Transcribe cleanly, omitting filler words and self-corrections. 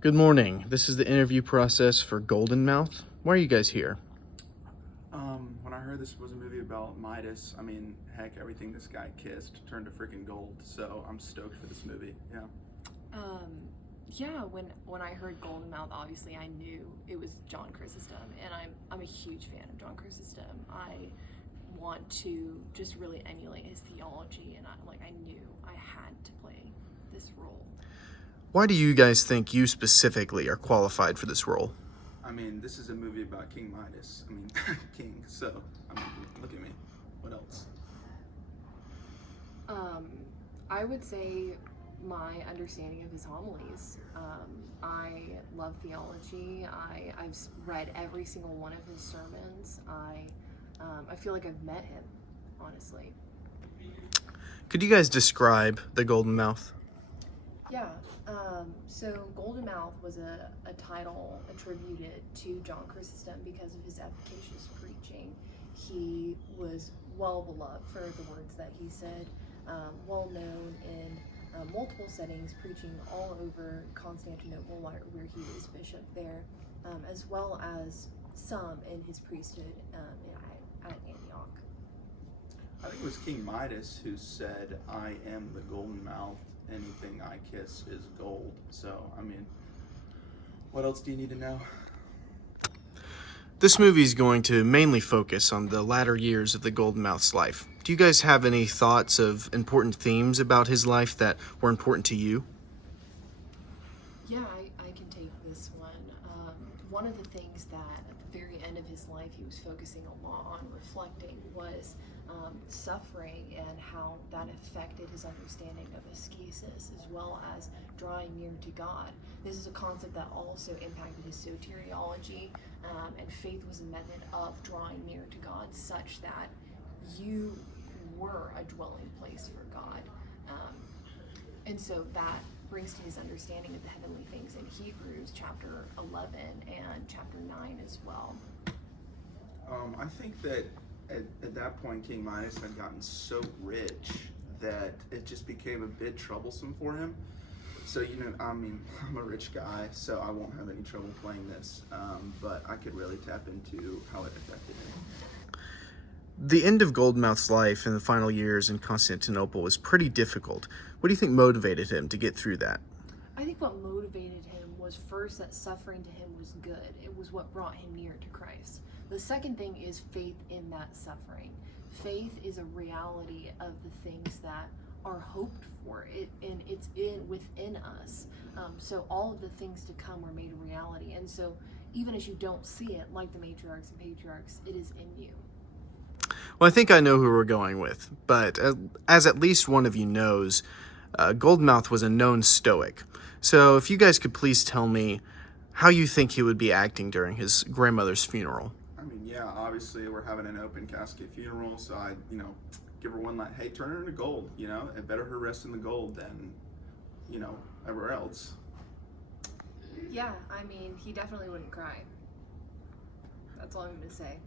Good morning. This is the interview process for Golden Mouth. Why are you guys here? When I heard this was a movie about Midas, I mean, heck, everything this guy kissed turned to freaking gold. So I'm stoked for this movie. Yeah. Um, yeah, when I heard Golden Mouth, obviously I knew it was John Chrysostom, and I'm a huge fan of John Chrysostom. I want to just really emulate his theology, and I knew I had to play this role. Why do you guys think you specifically are qualified for this role? I mean, this is a movie about King Midas. I mean, King. So, I mean, look at me. What else? Um, I would say my understanding of his homilies. I love theology. I've read every single one of his sermons. I feel like I've met him, honestly. Could you guys describe the Golden Mouth? Yeah, so Golden Mouth was a title attributed to John Chrysostom because of his efficacious preaching. He was well beloved for the words that he said, well known in multiple settings, preaching all over Constantinople, where he was bishop there, as well as some in his priesthood at Antioch. I think it was King Midas who said, "I am the golden mouth. Anything I kiss is gold." So, I mean, what else do you need to know? This movie is going to mainly focus on the latter years of the Golden Mouth's life. Do you guys have any thoughts of important themes about his life that were important to you? Yeah, I can take this one. One of the things that at the very end of his life he was focusing a lot on reflecting was suffering and how that affected his understanding of ascesis as well as drawing near to God. This is a concept that also impacted his soteriology, and faith was a method of drawing near to God such that you were a dwelling place for God. And so that brings to his understanding of the heavenly things in Hebrews chapter 11 and chapter 9 as well. I think that at that point, King Midas had gotten so rich that it just became a bit troublesome for him. So, I mean, I'm a rich guy, so I won't have any trouble playing this, but I could really tap into how it affected me. The end of Golden Mouth's life in the final years in Constantinople was pretty difficult. What do you think motivated him to get through that? I think what motivated him was first that suffering to him was good. It was what brought him near to Christ. The second thing is faith in that suffering. Faith is a reality of the things that are hoped for, and it's within us. So all of the things to come are made a reality. And so even as you don't see it, like the matriarchs and patriarchs, it is in you. Well, I think I know who we're going with, but as at least one of you knows, Golden Mouth was a known Stoic. So if you guys could please tell me how you think he would be acting during his grandmother's funeral. I mean, yeah, obviously we're having an open casket funeral, so I, give her one like, hey, turn her into gold, and better her rest in the gold than, everywhere else. Yeah, I mean, he definitely wouldn't cry. That's all I'm going to say.